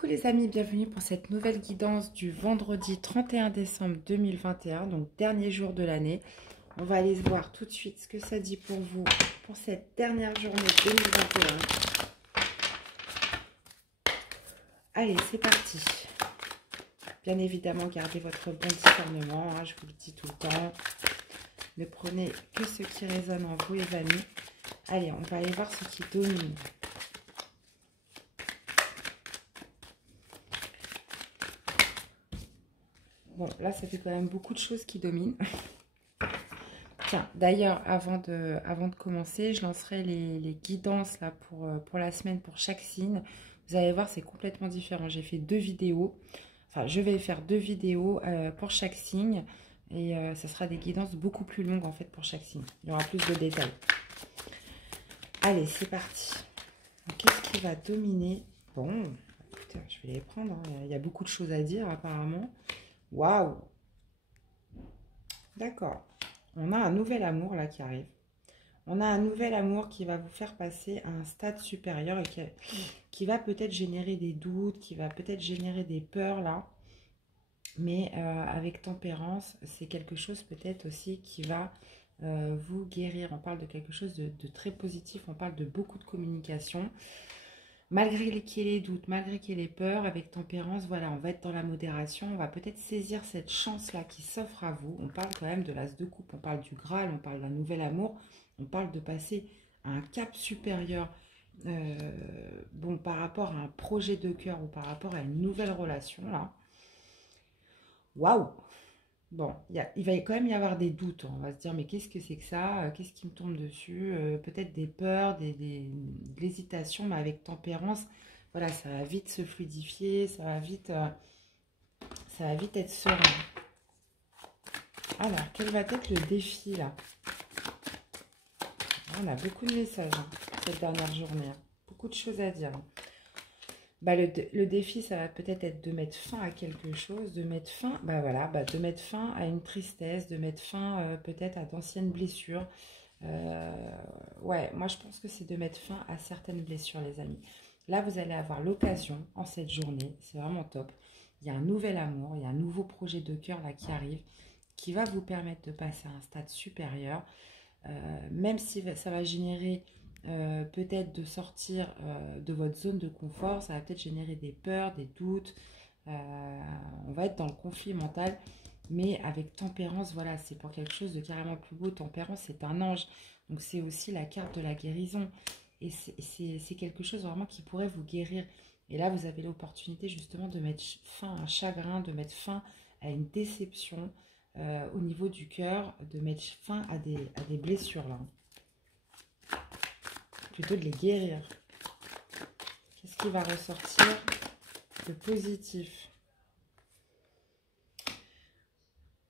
Coucou les amis, bienvenue pour cette nouvelle guidance du vendredi 31 décembre 2021, donc dernier jour de l'année. On va aller voir tout de suite ce que ça dit pour vous pour cette dernière journée 2021. Allez, c'est parti. Bien évidemment, gardez votre bon discernement, hein, je vous le dis tout le temps. Ne prenez que ce qui résonne en vous les amis. Allez, on va aller voir ce qui domine. Bon, là, ça fait quand même beaucoup de choses qui dominent. Tiens, d'ailleurs, avant de commencer, je lancerai les guidances là, pour la semaine pour chaque signe. Vous allez voir, c'est complètement différent. J'ai fait 2 vidéos. Enfin, je vais faire 2 vidéos pour chaque signe. Et ça sera des guidances beaucoup plus longues en fait pour chaque signe. Il y aura plus de détails. Allez, c'est parti. Qu'est-ce qui va dominer? Bon, écoutez, je vais les prendre. Hein. Il y a beaucoup de choses à dire apparemment. Waouh! D'accord. On a un nouvel amour là qui arrive. On a un nouvel amour qui va vous faire passer à un stade supérieur et qui va peut-être générer des doutes, qui va peut-être générer des peurs là. Mais avec tempérance, c'est quelque chose peut-être aussi qui va vous guérir. On parle de quelque chose de très positif, on parle de beaucoup de communication. Malgré qu'il y ait les doutes, malgré qu'il y ait les peurs, avec tempérance, voilà, on va être dans la modération. On va peut-être saisir cette chance-là qui s'offre à vous. On parle quand même de l'as de coupe, on parle du Graal, on parle d'un nouvel amour. On parle de passer à un cap supérieur bon, par rapport à un projet de cœur ou par rapport à une nouvelle relation, là. Waouh! Bon, il va quand même y avoir des doutes. On va se dire, mais qu'est-ce que c'est que ça? Qu'est-ce qui me tombe dessus? Peut-être des peurs, de l'hésitation, mais avec tempérance. Voilà, ça va vite se fluidifier, ça va vite être serein. Alors, quel va être le défi, là? On a beaucoup de messages hein, cette dernière journée. Hein. Beaucoup de choses à dire. Bah, le défi, ça va peut-être être de mettre fin à quelque chose, de mettre fin, de mettre fin à une tristesse, de mettre fin peut-être à d'anciennes blessures. Ouais, moi je pense que c'est de mettre fin à certaines blessures, les amis. Là, vous allez avoir l'occasion en cette journée, c'est vraiment top. Il y a un nouvel amour, il y a un nouveau projet de cœur là qui arrive, qui va vous permettre de passer à un stade supérieur. Même si ça va générer peut-être de sortir de votre zone de confort, ça va peut-être générer des peurs, des doutes, on va être dans le conflit mental, mais avec tempérance, voilà, c'est pour quelque chose de carrément plus beau. Tempérance, c'est un ange, donc c'est aussi la carte de la guérison, et c'est quelque chose vraiment qui pourrait vous guérir. Et là, vous avez l'opportunité justement de mettre fin à un chagrin, de mettre fin à une déception, au niveau du cœur, de mettre fin à des blessures là. Plutôt de les guérir. Qu'est-ce qui va ressortir de positif?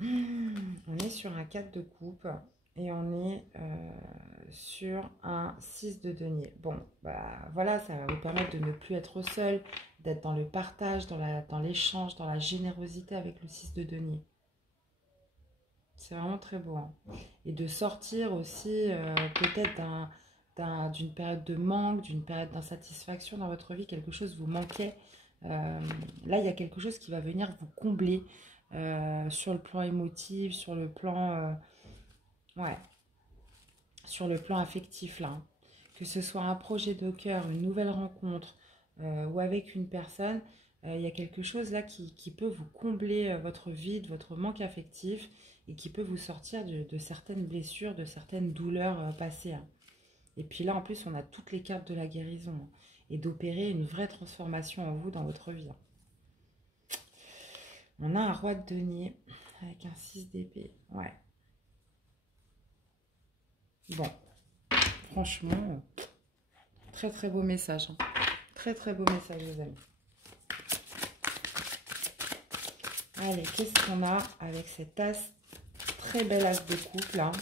On est sur un 4 de coupe et on est sur un 6 de denier. Bon, bah voilà, ça va vous permettre de ne plus être seul, d'être dans le partage, dans l'échange, dans la générosité avec le 6 de denier. C'est vraiment très beau. Hein. Et de sortir aussi peut-être d'une période de manque, d'une période d'insatisfaction dans votre vie. Quelque chose vous manquait. Là, il y a quelque chose qui va venir vous combler sur le plan émotif, sur le plan, ouais, sur le plan affectif. Là, hein. Que ce soit un projet de cœur, une nouvelle rencontre ou avec une personne, il y a quelque chose là qui peut vous combler votre vide, votre manque affectif et qui peut vous sortir de certaines blessures, de certaines douleurs passées. Hein. Et puis là, en plus, on a toutes les cartes de la guérison hein, et d'opérer une vraie transformation en vous dans votre vie. Hein. On a un roi de denier avec un 6 d'épée. Ouais. Bon, franchement, très très beau message. Hein. Très très beau message, les amis. Allez, qu'est-ce qu'on a avec cet as, très bel as de coupe là.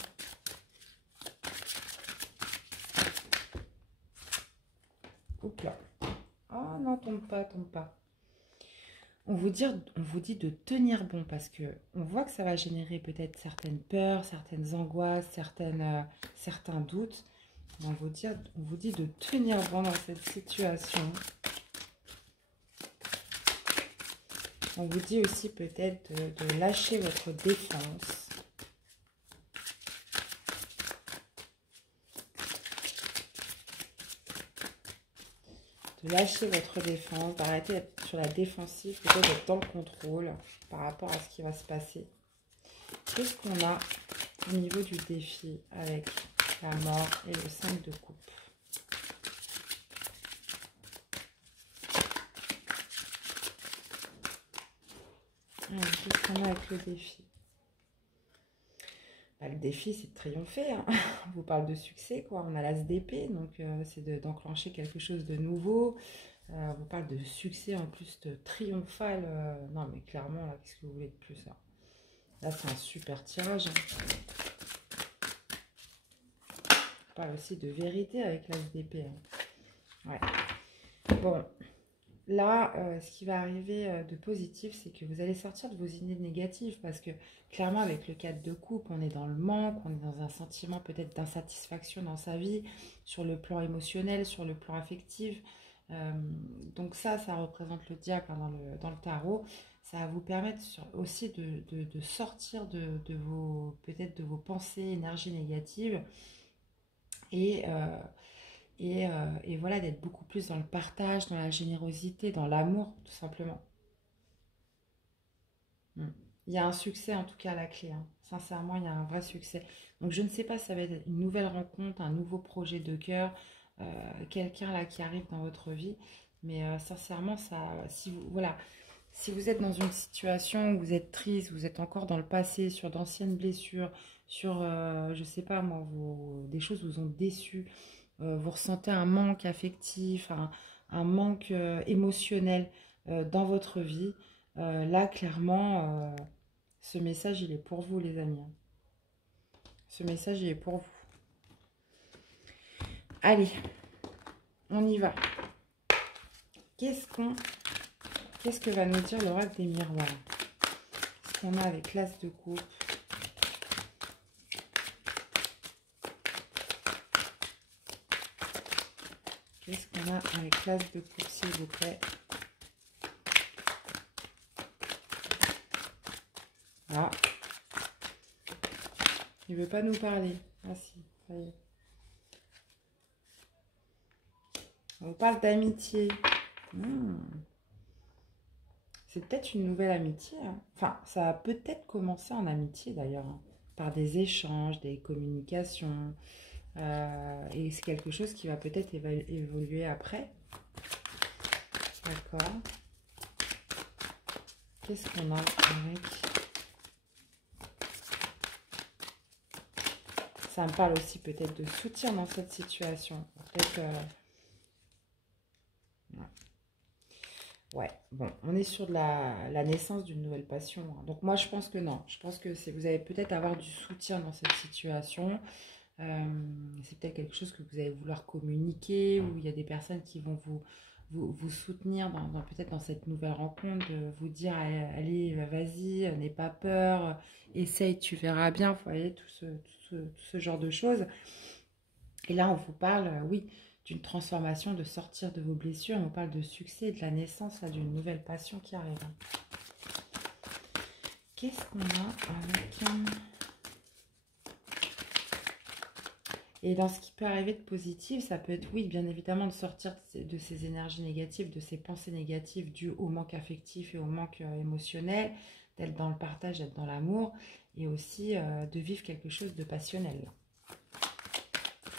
Oups là. Oh non, tombe pas, tombe pas. On vous dit de tenir bon parce que on voit que ça va générer peut-être certaines peurs, certaines angoisses, certains doutes. On vous dit de tenir bon dans cette situation. On vous dit aussi peut-être de lâcher votre défense. De lâcher votre défense, d'arrêter d'être sur la défensive, peut-être d'être dans le contrôle par rapport à ce qui va se passer. Qu'est-ce qu'on a au niveau du défi avec la mort et le 5 de coupe? Qu'est-ce qu'on a avec le défi? Le défi, c'est de triompher. Hein. On vous parle de succès, quoi. On a l'as d'épée, donc c'est d'enclencher quelque chose de nouveau. On vous parle de succès en plus de triomphal. Non, mais clairement, qu'est-ce que vous voulez de plus? Là, c'est un super tirage. Hein. On parle aussi de vérité avec l'as d'épée. Hein. Ouais. Bon. Là, ce qui va arriver de positif, c'est que vous allez sortir de vos idées négatives parce que clairement, avec le 4 de coupe, on est dans le manque, on est dans un sentiment peut-être d'insatisfaction dans sa vie, sur le plan émotionnel, sur le plan affectif. Donc ça représente le diable hein, dans le tarot. Ça va vous permettre aussi de sortir de vos, peut-être de vos pensées, énergies négatives et voilà, d'être beaucoup plus dans le partage, dans la générosité, dans l'amour, tout simplement. Il y a un succès, en tout cas, à la clé. Hein. Sincèrement, il y a un vrai succès. Donc, je ne sais pas si ça va être une nouvelle rencontre, un nouveau projet de cœur, quelqu'un là qui arrive dans votre vie. Mais sincèrement, voilà, si vous êtes dans une situation où vous êtes triste, vous êtes encore dans le passé, sur d'anciennes blessures, sur, je ne sais pas moi, des choses vous ont déçu, vous ressentez un manque affectif, un manque émotionnel dans votre vie, là, clairement, ce message, il est pour vous, les amis. Ce message, il est pour vous. Allez, on y va. Qu'est-ce que va nous dire l'oracle des miroirs? Qu'est-ce qu'on a avec l'as de coupe? Qu'est-ce qu'on a avec l'as de coupe, s'il vous plaît? Ah. Il ne veut pas nous parler. Ah si, ça y est. On parle d'amitié. C'est peut-être une nouvelle amitié. Hein. Enfin, ça a peut-être commencé en amitié d'ailleurs. Hein, par des échanges, des communications. Et c'est quelque chose qui va peut-être évoluer après. D'accord. Qu'est-ce qu'on a avec... Ça me parle aussi peut-être de soutien dans cette situation. Peut-être... Ouais, bon, on est sur la naissance d'une nouvelle passion. Hein. Donc moi, je pense que non. Je pense que vous allez peut-être avoir du soutien dans cette situation. C'est peut-être quelque chose que vous allez vouloir communiquer, ou il y a des personnes qui vont vous soutenir peut-être dans cette nouvelle rencontre, de vous dire allez, vas-y, n'aie pas peur, essaye, tu verras bien, vous voyez, tout ce genre de choses. Et là, on vous parle, oui, d'une transformation, de sortir de vos blessures, on parle de succès et de la naissance d'une nouvelle passion qui arrive. Qu'est-ce qu'on a avec... Et dans ce qui peut arriver de positif, ça peut être, oui, bien évidemment, de sortir de ces énergies négatives, de ces pensées négatives dues au manque affectif et au manque émotionnel, d'être dans le partage, d'être dans l'amour, et aussi de vivre quelque chose de passionnel.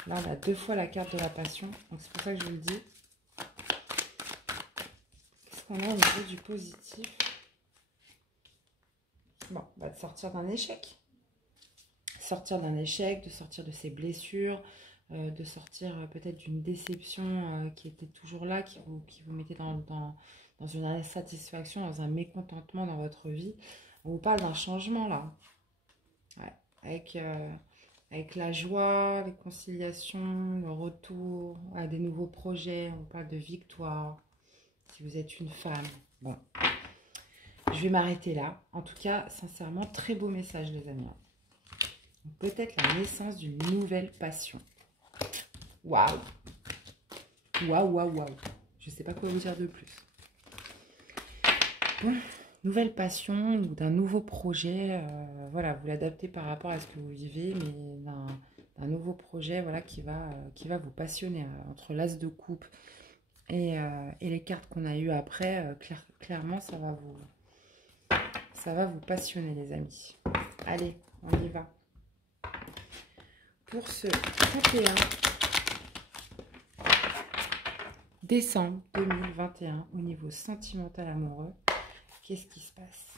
Là, on a 2 fois la carte de la passion, donc c'est pour ça que je vous le dis. Qu'est-ce qu'on a au niveau du positif? Bon, bah, de sortir d'un échec. Sortir d'un échec, de sortir de ses blessures, de sortir peut-être d'une déception qui était toujours là, qui vous mettait dans une insatisfaction, dans un mécontentement dans votre vie. On vous parle d'un changement là. Ouais, avec la joie, les conciliations, le retour à des nouveaux projets. On parle de victoire. Si vous êtes une femme. Bon, je vais m'arrêter là. En tout cas, sincèrement, très beau message les amis. Peut-être la naissance d'une nouvelle passion. Waouh! Waouh, waouh, waouh! Je ne sais pas quoi vous dire de plus. Bon, nouvelle passion ou d'un nouveau projet. Voilà, vous l'adaptez par rapport à ce que vous vivez, mais d'un nouveau projet, voilà, qui va vous passionner. Entre l'as de coupe et les cartes qu'on a eues après, clairement, ça va vous passionner, les amis. Allez, on y va. Pour ce 31 décembre 2021, au niveau sentimental amoureux, qu'est-ce qui se passe?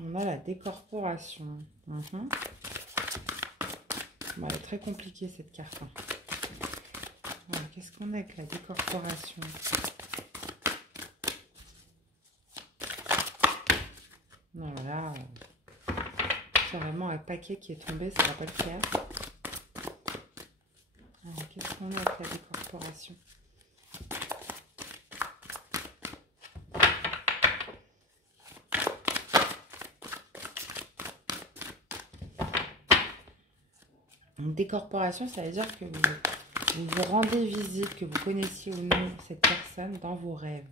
On a la décorporation. Bon, elle est très compliquée cette carte. Voilà, qu'est-ce qu'on a avec la décorporation? Non, là, carrément un paquet qui est tombé, ça ne va pas le faire. Qu'est-ce qu'on a avec la décorporation? Une décorporation, ça veut dire que vous vous rendez visite, que vous connaissiez ou non cette personne dans vos rêves.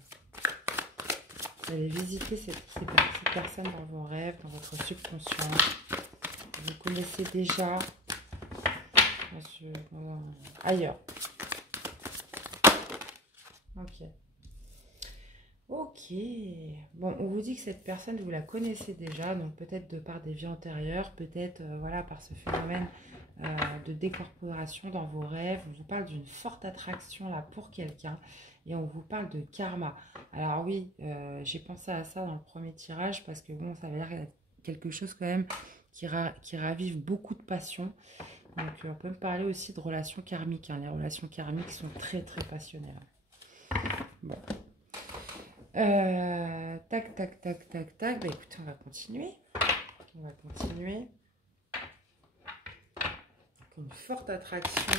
Vous allez visiter cette personne dans vos rêves, dans votre subconscient. Vous connaissez déjà ailleurs. Ok. Ok. Bon, on vous dit que cette personne, vous la connaissez déjà, donc peut-être de par des vies antérieures, peut-être voilà, par ce phénomène de décorporation dans vos rêves. On vous parle d'une forte attraction là pour quelqu'un et on vous parle de karma. Alors oui, j'ai pensé à ça dans le premier tirage parce que bon, ça avait l'air quelque chose quand même qui ravive beaucoup de passion. Donc on peut me parler aussi de relations karmiques. Les relations karmiques sont très très passionnelles. Bon. Tac, tac, tac, tac, tac. Bah écoutez, on va continuer. On va continuer. Une forte attraction.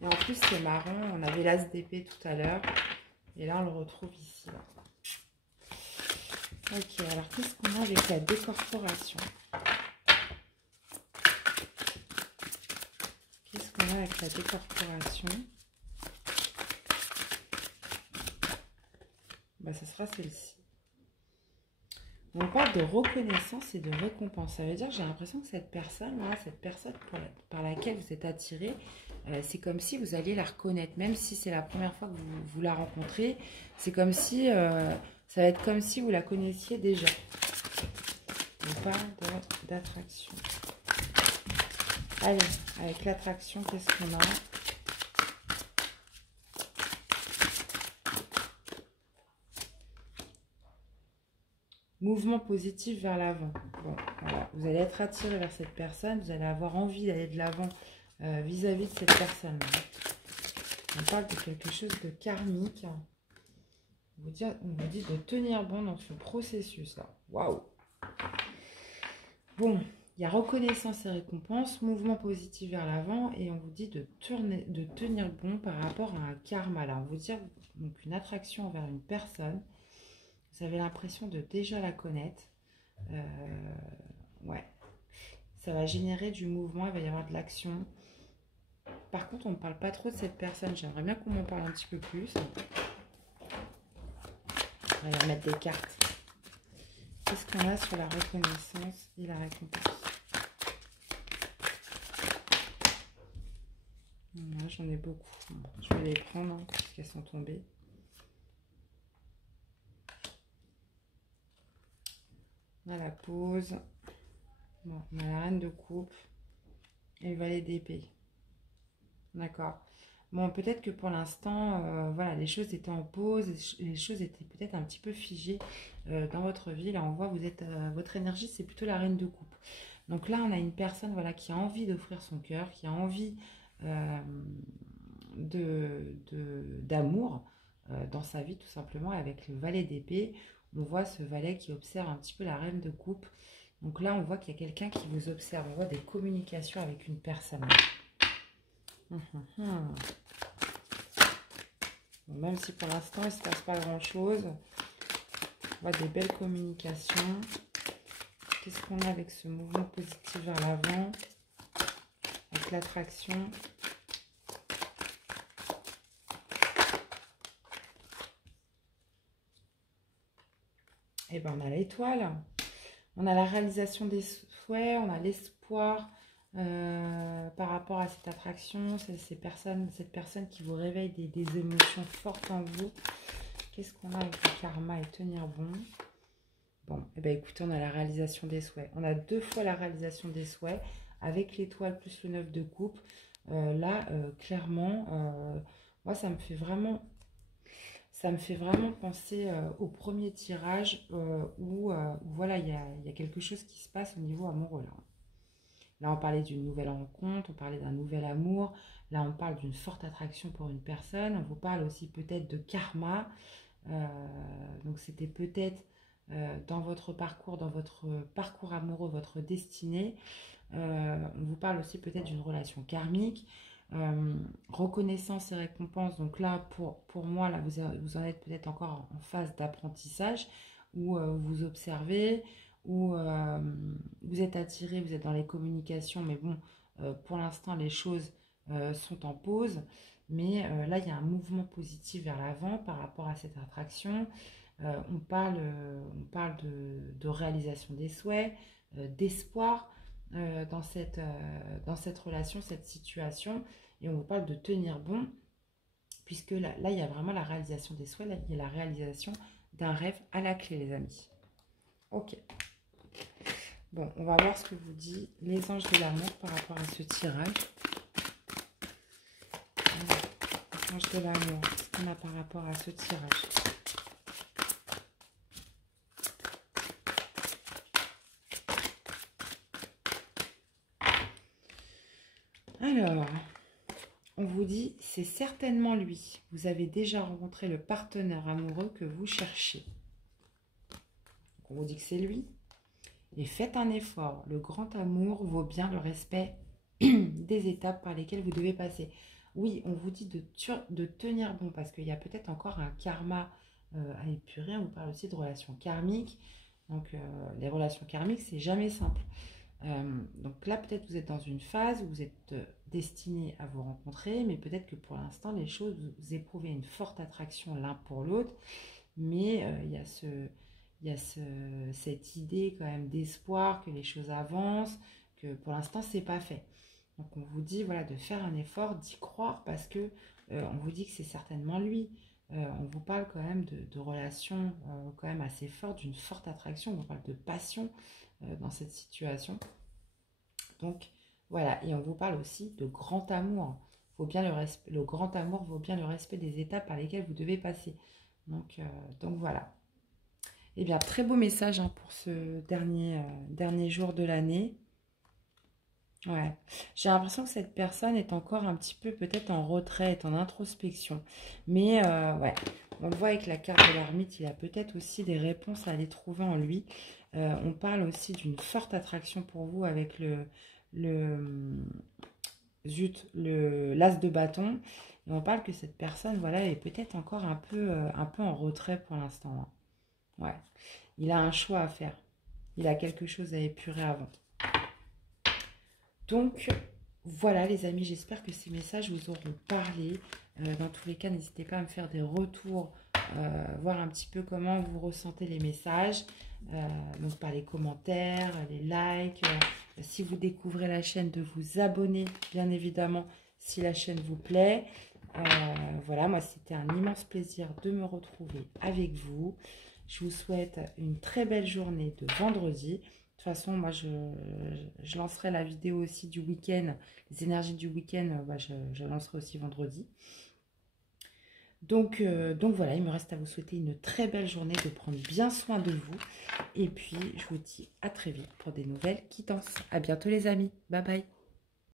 Et en plus, c'est marrant. On avait l'as d'épée tout à l'heure. Et là, on le retrouve ici. Là. Ok, alors qu'est-ce qu'on a avec la décorporation? Qu'est-ce qu'on a avec la décorporation? Bah, ce sera celle-ci. On parle de reconnaissance et de récompense. Ça veut dire que j'ai l'impression que cette personne par laquelle vous êtes attiré, c'est comme si vous alliez la reconnaître. Même si c'est la première fois que vous la rencontrez, c'est comme si, ça va être comme si vous la connaissiez déjà. On parle d'attraction. Allez, avec l'attraction, qu'est-ce qu'on a? Mouvement positif vers l'avant. Bon, voilà. Vous allez être attiré vers cette personne. Vous allez avoir envie d'aller de l'avant vis-à-vis de cette personne. On parle de quelque chose de karmique. On vous dit de tenir bon dans ce processus-là. Waouh! Bon, il y a reconnaissance et récompense, mouvement positif vers l'avant. Et on vous dit de tenir bon par rapport à un karma. Là, on vous dit donc, une attraction envers une personne. Vous avez l'impression de déjà la connaître. Ouais. Ça va générer du mouvement, il va y avoir de l'action. Par contre, on ne parle pas trop de cette personne. J'aimerais bien qu'on m'en parle un petit peu plus. On va mettre des cartes. Qu'est-ce qu'on a sur la reconnaissance et la récompense? J'en ai beaucoup. Bon, je vais les prendre puisqu'elles sont tombées. On a la pause. Bon, on a la reine de coupe et le valet d'épée. D'accord. Bon, peut-être que pour l'instant, voilà, les choses étaient en pause, les choses étaient peut-être un petit peu figées dans votre vie. Là, on voit, votre énergie, c'est plutôt la reine de coupe. Donc là, on a une personne, voilà, qui a envie d'offrir son cœur, qui a envie d'amour dans sa vie, tout simplement. Avec le valet d'épée, on voit ce valet qui observe un petit peu la reine de coupe. Donc là, on voit qu'il y a quelqu'un qui vous observe. On voit des communications avec une personne. Bon, même si pour l'instant, il ne se passe pas grand-chose. On voit des belles communications. Qu'est-ce qu'on a avec ce mouvement positif vers l'avant? Avec l'attraction. Et ben on a l'étoile. On a la réalisation des souhaits, on a l'espoir par rapport à cette attraction, cette personne qui vous réveille des émotions fortes en vous. Qu'est-ce qu'on a avec le karma et tenir bon? Bon, et ben écoutez, on a la réalisation des souhaits. On a 2 fois la réalisation des souhaits avec l'étoile plus le 9 de coupe. Là, clairement, moi, ça me fait vraiment penser au premier tirage où voilà, il y a quelque chose qui se passe au niveau amoureux là. Là, on parlait d'une nouvelle rencontre, on parlait d'un nouvel amour. Là, on parle d'une forte attraction pour une personne. On vous parle aussi peut-être de karma. Donc, c'était peut-être dans votre parcours amoureux, votre destinée. On vous parle aussi peut-être d'une relation karmique. Reconnaissance et récompense. Donc là, pour moi, là, vous en êtes peut-être encore en phase d'apprentissage où vous observez, où vous êtes attiré, vous êtes dans les communications, mais bon, pour l'instant, les choses sont en pause. Mais là, il y a un mouvement positif vers l'avant par rapport à cette attraction. On parle de réalisation des souhaits, d'espoir dans cette relation, cette situation. Et on vous parle de tenir bon, puisque là, il y a vraiment la réalisation des souhaits, là, il y a la réalisation d'un rêve à la clé, les amis. Ok. Bon, on va voir ce que vous dit les anges de l'amour par rapport à ce tirage. Les anges de l'amour, qu'est-ce qu'on a par rapport à ce tirage? Alors, on vous dit, c'est certainement lui. Vous avez déjà rencontré le partenaire amoureux que vous cherchez. On vous dit que c'est lui. Et faites un effort. Le grand amour vaut bien le respect des étapes par lesquelles vous devez passer. Oui, on vous dit de tenir bon parce qu'il y a peut-être encore un karma à épurer. On vous parle aussi de relations karmiques. Donc, les relations karmiques, c'est jamais simple. Donc là, peut-être vous êtes dans une phase où vous êtes destiné à vous rencontrer, mais peut-être que pour l'instant, les choses, vous éprouvez une forte attraction l'un pour l'autre, mais il y a cette idée quand même d'espoir que les choses avancent, que pour l'instant, c'est pas fait. Donc on vous dit voilà, de faire un effort, d'y croire, parce que on vous dit que c'est certainement lui. On vous parle quand même de relations quand même assez fortes, d'une forte attraction, on vous parle de passion dans cette situation. Donc voilà, et on vous parle aussi de grand amour. Le grand amour vaut bien le respect des étapes par lesquelles vous devez passer. Donc voilà. Eh bien, très beau message hein, pour ce dernier jour de l'année. Ouais, j'ai l'impression que cette personne est encore un petit peu peut-être en retrait, est en introspection. Mais ouais, on le voit avec la carte de l'ermite, il a peut-être aussi des réponses à aller trouver en lui. On parle aussi d'une forte attraction pour vous avec l'as de bâton. Et on parle que cette personne, voilà, est peut-être encore un peu en retrait pour l'instant. Hein. Ouais, il a un choix à faire. Il a quelque chose à épurer avant. Donc, voilà les amis, j'espère que ces messages vous auront parlé. Dans tous les cas, n'hésitez pas à me faire des retours, voir un petit peu comment vous ressentez les messages. Donc par les commentaires, les likes. Si vous découvrez la chaîne, de vous abonner, bien évidemment, si la chaîne vous plaît. Voilà, moi c'était un immense plaisir de me retrouver avec vous. Je vous souhaite une très belle journée de vendredi. De toute façon, moi, je lancerai la vidéo aussi du week-end. Les énergies du week-end, bah, je lancerai aussi vendredi. Donc voilà, il me reste à vous souhaiter une très belle journée, de prendre bien soin de vous. Et puis, je vous dis à très vite pour des nouvelles quittances. À bientôt les amis. Bye bye.